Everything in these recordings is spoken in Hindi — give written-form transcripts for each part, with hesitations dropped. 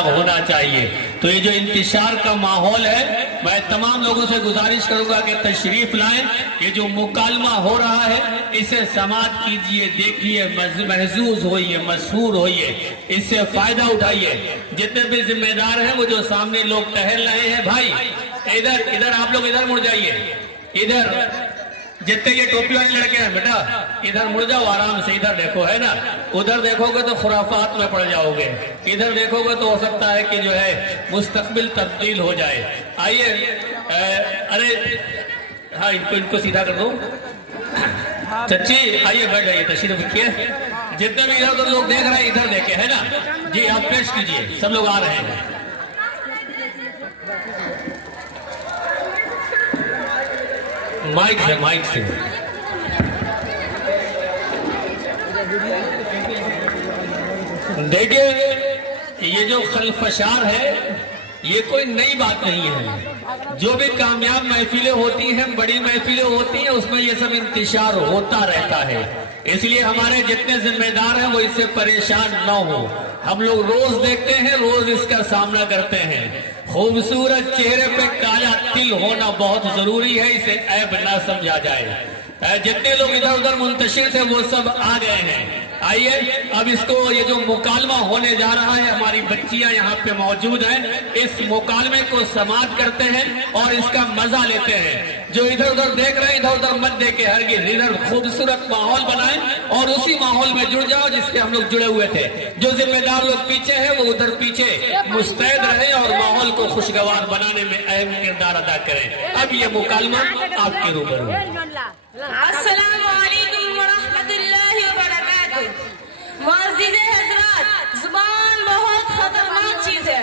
आदाब होना चाहिए। तो ये जो इंतशार का माहौल है, मैं तमाम लोगों से गुजारिश करूंगा कि तशरीफ लाएं। ये जो मुकालमा हो रहा है इसे समाअत कीजिए, देखिए, महसूस होइए, मशहूर होइए, इससे फायदा उठाइए। जितने भी जिम्मेदार हैं वो जो सामने लोग टहल रहे हैं, भाई इधर इधर आप लोग इधर मुड़ जाइए। इधर जितने ये टोपी वाले लड़के हैं बेटा इधर मुड़ जाओ, आराम से इधर देखो, है ना। उधर देखोगे तो खुराफात में पड़ जाओगे, इधर देखोगे तो हो सकता है कि जो है मुस्तकबिल तब्दील हो जाए। आइए, अरे हाँ, इनको सीधा कर दो। चच्ची आइए, बैठ जाइए, तशरीफ रखिए। जितने भी इधर उधर लोग देख रहे हैं इधर देखे, है ना जी। आप पेश कीजिए, सब लोग आ रहे हैं। माइक से, माइक से। देखिए, ये जो खलफशार है ये कोई नई बात नहीं है। जो भी कामयाब महफिलें होती हैं, बड़ी महफिलें होती हैं, उसमें ये सब इंतशार होता रहता है। इसलिए हमारे जितने जिम्मेदार हैं वो इससे परेशान न हो। हम लोग रोज देखते हैं, रोज इसका सामना करते हैं। खूबसूरत चेहरे पे काला तिल होना बहुत जरूरी है, इसे ऐब ना समझा जाए। जितने लोग इधर उधर मुंतशिर थे वो सब आ गए हैं। आइए, अब इसको, ये जो मुकालमा होने जा रहा है, हमारी बच्चियां यहाँ पे मौजूद हैं, इस मुकालमे को समाप्त करते हैं और इसका मजा लेते हैं। जो इधर उधर देख रहे हैं इधर उधर मत देखे, हरगिज़ इधर खूबसूरत माहौल बनाएं और उसी माहौल में जुड़ जाओ जिससे हम लोग जुड़े हुए थे। जो जिम्मेदार लोग पीछे हैं वो उधर पीछे मुस्तैद रहे और माहौल को खुशगवार बनाने में अहम किरदार अदा करें। अब ये मुकालमा आपके रूबरू है। अस्सलाम वालेकुम व रहमतुल्लाहि व बरकातुहू। मुअज़्ज़िज़े हज़रात, ज़ुबान बहुत खतरनाक चीज है।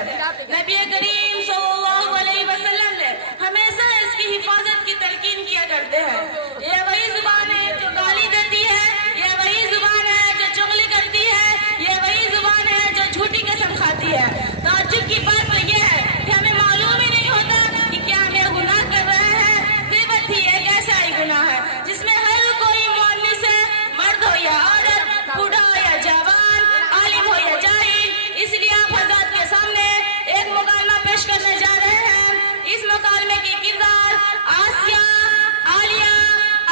नबी करीम सल्लल्लाहु अलैहि वसल्लम ने हमेशा इसकी हिफाजत की तलकीन किया करते हैं। ये वही जुबान है जो गाली देती है, ये वही जुबान है जो चुगली करती है, ये वही जुबान है जो झूठी कसम खाती है। ताज्जुब की बात तो ये है कि हमें मालूम ही नहीं होता कि क्या हमें गुनाह कर रहे हैं। ग़ीबत ही एक ऐसा ही गुनाह है जिसमें हर कोई मुअन्निस है, मर्द हो या औरत, बूढ़ा हो या जवान, आलिम हो या जाहिल। इसलिए आप हज़रात के सामने एक मुकालमा पेश करने जा रहे हैं। इस मुकालमे के किरदार आसिया, आलिया,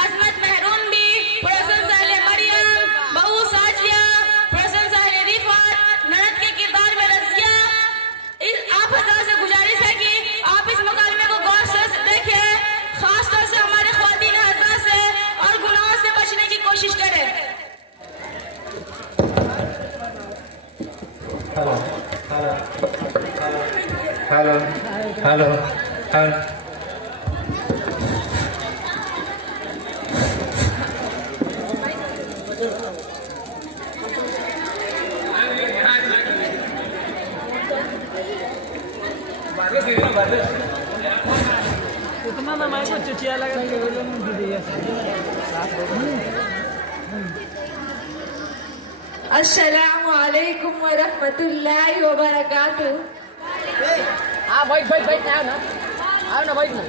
अजमत महरून भी, प्रोफेसर साहिल मरियम, बहू साजिया, प्रोफेसर साहिल रिफात, ननद के किरदार में रज़िया। आप हज़रात से गुजारिश है कि आप इस मुकालमे को गौर से देखें, खासतौर से हमारे ख्वातीन हज़रात से, और गुनाह से बचने की कोशिश करें। Hello hello hello. उतना ना माइक को चिचिया लगा के बोलो नहीं दीजिए। अस्सलामु अलैकुम व रहमतुल्लाहि व बरकातुहू। हाँ, बैठ बैठ बैठ, आओ ना बैठ ना।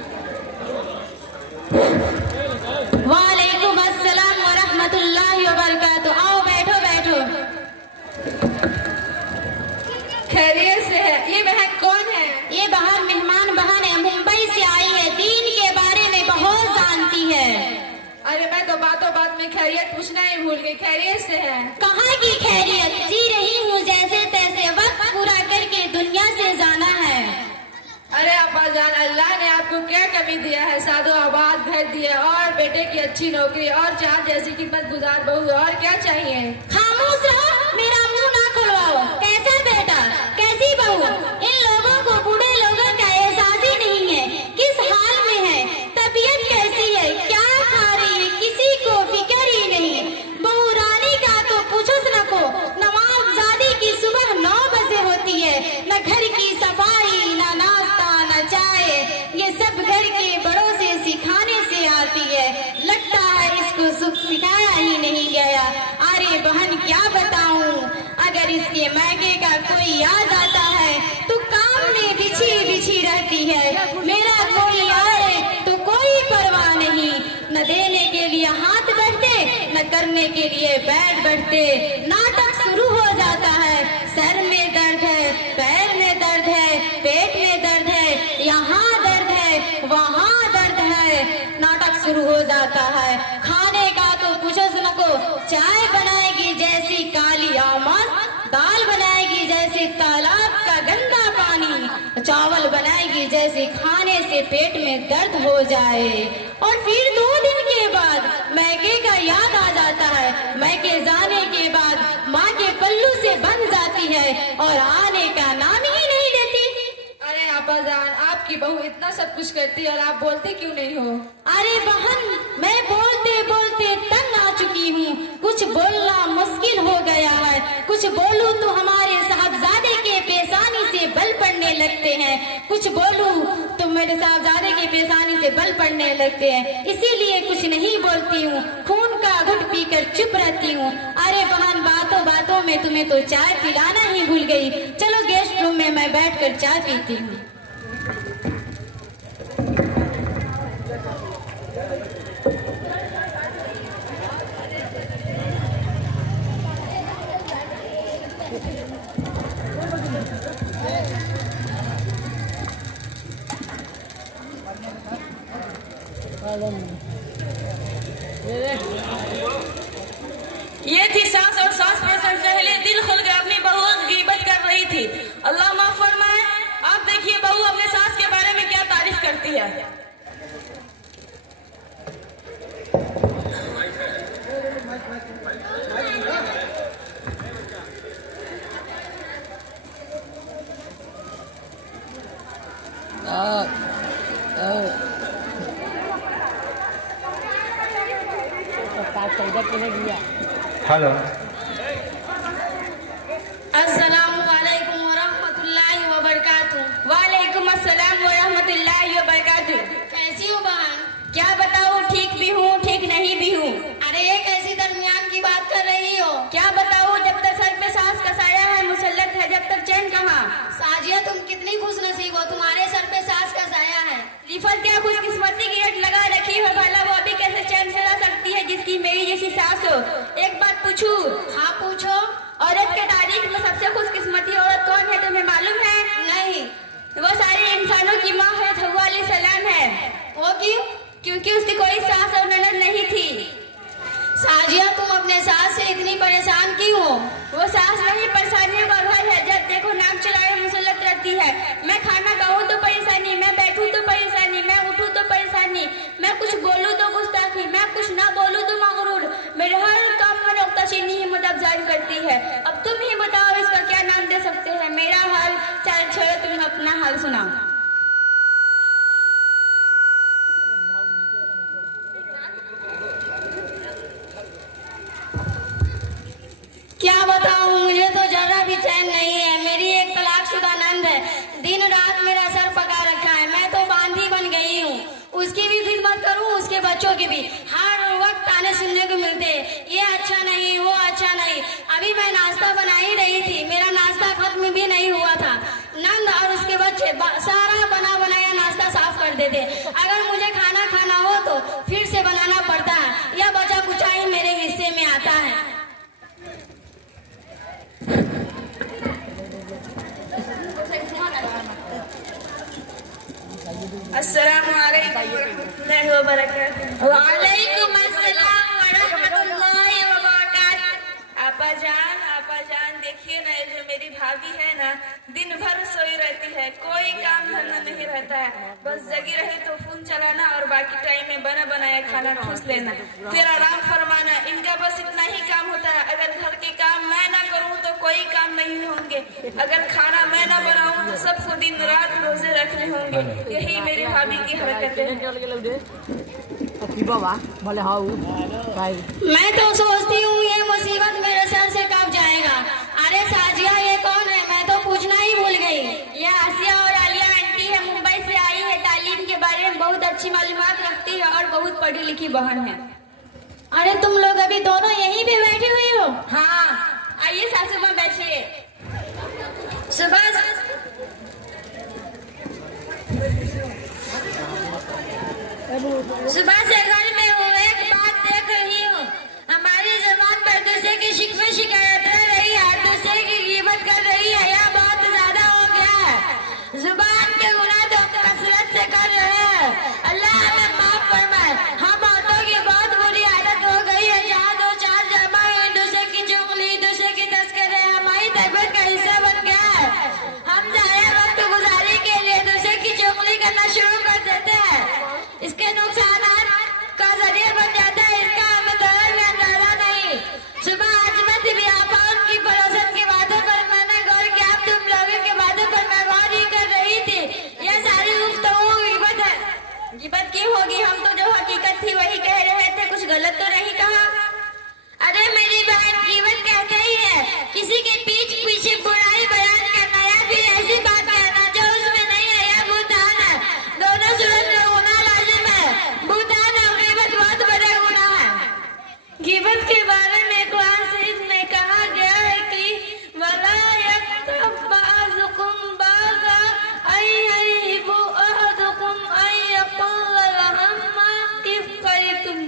वालेकुम अस्सलाम व रहमतुल्लाहि व बरकातुहू। आओ बैठो बैठो। खैरियत से है? ये बहन कौन है? ये बहन मेहमान बहन है, मुंबई से आई है, दीन के बारे में बहुत जानती है। अरे मैं तो बातों बात में खैरियत पूछना ही भूल गई। खैरियत से है? कहाँ की खैरियत, जी रही हूँ जैसे तैसे, वक्त पूरा करके दुनिया से जाना है। अरे अब्बा जान, अल्लाह ने आपको क्या कमी दिया है? सादो आबाद घर दिया और बेटे की अच्छी नौकरी और चांद जैसी खिदमत गुजार बहू, और क्या चाहिए? खामोश रहो, मेरा मुंह ना खुलवाओ। कैसा बेटा, कैसी बहू? इन लोगों को बूढ़े लोगों का एहसास ही नहीं है, किस हाल में है, तबीयत कैसी है, क्या खा रही है, किसी को फिक्र ही नहीं। बहू रानी का तो पूछो न को, नवाबजादी की सुबह 9 बजे होती है, न घर की सफाई, न नाश्ता, न चाय, ये सब घर के बड़ों से सिखाने से आती है। लगता है इसको सुख सिखाया ही नहीं गया। अरे बहन क्या बताऊं, अगर इसके मैके का कोई याद आता है तो काम में बिछी बिछी रहती है। मेरा कोई आए तो कोई परवाह नहीं, न देने के लिए हाथ बढ़ते, न करने के लिए बैठ बढ़ते। नाटक शुरू हो जाता है, सर में दर्द है, पैर में जाता है। खाने का तो पूछो नको, चाय बनाएगी जैसी काली आमद, दाल बनाएगी जैसे तालाब का गंदा पानी, चावल बनाएगी जैसे खाने से पेट में दर्द हो जाए। और फिर 2 दिन के बाद मैके का याद आ जाता है। मैके जाने के बाद माँ के पल्लू से बन जाती है और आने का नाम ही नहीं लेती। अरे आपा जान, आपकी बहू इतना सब कुछ करती है और आप बोलते क्यों नहीं हो? अरे बहन, मैं बोलते बोलते तंग आ चुकी हूँ। कुछ बोलना मुश्किल हो गया है। कुछ बोलूं तो हमारे साहबजादे के पेशानी से बल पड़ने लगते हैं, कुछ बोलूं तो मेरे साहबजादे के पेशानी से बल पड़ने लगते हैं। इसीलिए कुछ नहीं बोलती हूँ, खून का घुट पीकर चुप रहती हूँ। अरे बहन, बातों बातों में तुम्हें तो चाय पिलाना ही भूल गई। चलो गेस्ट रूम में मैं बैठकर चाय पीती हूँ। ये थी सास और सास प्रसन्न सहेली दिल खुल के अपनी बहू की गीबत कर रही थी। अल्लाह माफ फरमाए। आप देखिए बहू अपने सास के बारे में क्या तारीफ करती है। हेलो। अस्सलामु अलैकुम वरहमतुल्लाहि वबरकातुहू। वालेकुम अस्सलाम व रहमतुल्लाहि व बरकातुहू। कैसी हो बहन? क्या बताऊँ, ठीक भी हूँ ठीक नहीं भी हूँ। अरे ये कैसी दरमियान की बात कर रही हो? क्या बताऊँ, जब तक सर पे सास का साया है मुसल्लत है, जब तक चैन कहाँ। साजिया, तुम कितनी खुशनसीब हो, तुम्हारे सर पे सास का साया है। रिफत क्या खुशकिस्मती की रट लगा रखी हो, भला वो अभी कैसे चैन से रह सकती है जिसकी मेरी जैसी सास हो। एक बात पूछूं? हाँ पूछो। औरत के तारीख में सबसे खुशकिस्मती औरत कौन है, तुम्हें मालूम है? नहीं। वो सारे इंसानों की माँ है, हव्वा अलैहिस्सलाम है। वो क्यों? क्योंकि उसकी कोई सास और ननद नहीं थी। साजिया, तुम अपने सास से इतनी परेशान क्यों हो? वो सास नहीं, परेशानियों का घर है। जब देखो नाम चलाए मुसल्लत रहती है। मैं खाना खाऊं तो परेशानी, मैं बैठूं तो परेशानी, मैं उठूं तो परेशानी, मैं कुछ बोलूं तो गुस्ताखी, मैं कुछ ना बोलूं तो मगरूर। मेरे हर काम में नुक्ताचीनी हिम्मत अफजाई करती है। अब तुम ही बताओ इसका क्या नाम दे सकते हैं। मेरा हाल चल छोड़ो, तुम अपना हाल सुनाओ। क्या बताऊं, मुझे तो जरा भी चैन नहीं है। मेरी एक तलाकशुदा नंद है, दिन रात मेरा सर पका रखा है। मैं तो बांधी बन गई हूँ। उसकी भी खिदमत करूँ, उसके बच्चों की भी। हर वक्त ताने सुनने को मिलते, ये अच्छा नहीं, वो अच्छा नहीं। अभी मैं नाश्ता बना ही रही थी, मेरा नाश्ता खत्म भी नहीं हुआ था। नंद और उसके बच्चे सारा बना बनाया नाश्ता साफ कर देते। अगर मुझे खाना खाना हो तो फिर से बनाना पड़ता है। यह बचा कुचा ही मेरे हिस्से में आता है। अस्सलामु अलैकुम वरहमतुल्लाहि व बरकातुहू। वालेकुम अस्सलाम व रहमतुल्लाहि व बरकातुहू। आपा जान देखिए ना, जो मेरी भाभी है ना, दिन भर सोई रहती है, कोई काम धंधा नहीं रहता है। बस जगी रहे तो फोन चलाना और बाकी टाइम में बना बनाया खाना ठूस लेना, फिर आराम फरमाना। इनका बस इतना ही काम होता है। अगर घर के काम मैं ना करूँ तो कोई काम नहीं होंगे। अगर खाना मैं ना बनाऊँ तो सबको दिन रात रोजे रखने होंगे। यही मेरी भाभी की हरकत है। मैं तो सोचती हूँ ये मुसीबत मेरे सर से कब जाएगा। अरे साजिया, ये कौन है? मैं तो पूछना ही भूल गई। यह आसिया और आलिया आंटी है, मुंबई से आई है। तालीम के बारे में बहुत अच्छी मालूमात रखती है और बहुत पढ़ी लिखी बहन है। अरे तुम लोग अभी दोनों यहीं पे बैठी हुई हो? हाँ, आइए सासू माँ बैठिए। सुबह से घर में हूँ, एक बात देख रही हूँ। हमारी जबान पर दूसरे की शिकवे शिकायत रह रही है, दूसरे की कीमत कर रही है। यह बहुत ज्यादा हो गया है। जुबान के गुनाह तो कसरत से कर रहे हैं। अल्लाह हमें माफ फरमाए। हम औरतों की बहन थी वही कह रहे थे, कुछ गलत तो नहीं कहा? अरे मेरी बहन कीमत कहते ही है, किसी के पीठ पीछे बुराई बयान करना या फिर ऐसी बात कहना जो उसमें नहीं है, यह बुहतान है। दोनों सूरत में गुनाह लाजिम है। बुहतान और गीबत बहुत बड़ा गुनाह है। गिबत के बारे में कुरान शरीफ में कहा गया है कि वला यक्तब बाज़ुकुम बाज़ा अयहिबु अहदुकुम अयक़ुल अम्मा किफ करितुम।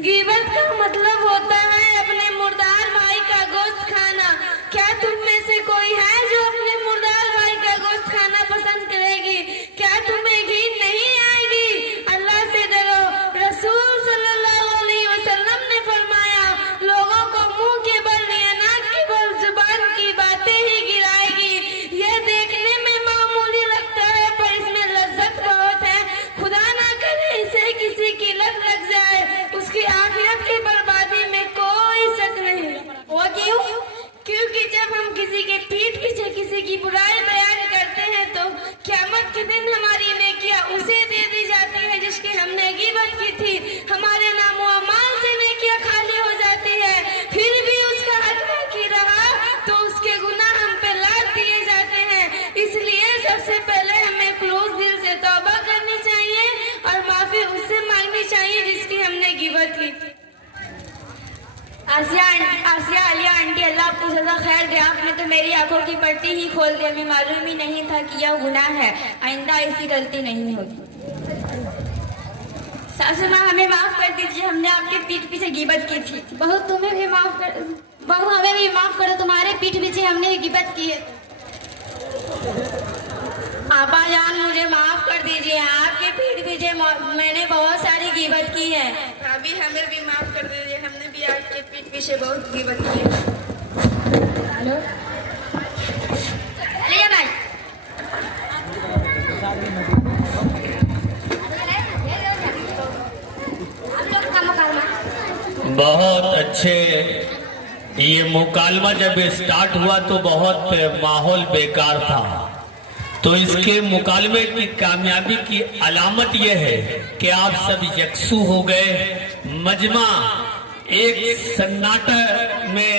गिबत का मतलब होता है अपने मुर्दार भाई का गोश्त खाना। क्या तुम में से कोई है जो अपने मुर्दार भाई का गोश्त खाना पसंद करेगी? क्या तुम्हें घिन नहीं आएगी? अल्लाह से डरो। रसूल सल्लल्लाहु अलैहि वसल्लम ने फरमाया, लोगों को मुंह के बल या नाक के बल जुबान की बातें ही गिराएगी। यह देखने में मामूली लगता है पर इसमें लज्जत बहुत है। खुदा ना करे इसे किसी की लत लग जाए, उसकी आखिरत की बर्बादी में कोई शक नहीं। वो क्यों? क्योंकि जब हम किसी के पीठ पीछे किसी की बुराई बयान करते हैं तो क़यामत के दिन हमारी नेकियां उसे दे दी जाती है जिसकी हमने गिबत की थी। हमारे नामो अमाल से नेकियां खाली हो जाती है। फिर भी उसका हक बाकी रहा तो उसके गुनाह हम पे लाद दिए जाते हैं। इसलिए सबसे पहले हमें खुलूस दिल से तौबा करनी चाहिए और माफी उससे मांगनी चाहिए जिसकी हमने गिबत की। आसिया आलिया आंटी, अल्लाह आपको सदा खैर दे। आपने तो मेरी आंखों की पट्टी ही खोल दी। हमें मालूम ही नहीं था कि यह गुनाह है। आइंदा ऐसी गलती नहीं होगी। सासू माँ, हमें माफ कर दीजिए, हमने आपके पीठ पीछे गिबत की थी। बहू तुम्हें भी माफ कर, बहू हमें भी माफ करो, तुम्हारे पीठ पीछे हमने गिबत की है। आपा जान, मुझे माफ कर दीजिए, आपके पीठ पीछे मैंने बहुत सारी गिबत की है। अभी हमें भी माफ कर दीजिए, हमने भी आपके पीठ पीछे बहुत गिबत की है। चलिए भाई। हम लोग का मुकालमा बहुत अच्छे। ये मुकालमा जब स्टार्ट हुआ तो बहुत माहौल बेकार था, तो इसके मुकालमे की कामयाबी की अलामत यह है कि आप सब यकसू हो गए। मजमा एक सन्नाटा में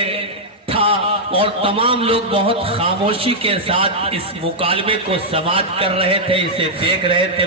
था और तमाम लोग बहुत खामोशी के साथ इस मुकालमे को समाप्त कर रहे थे, इसे देख रहे थे।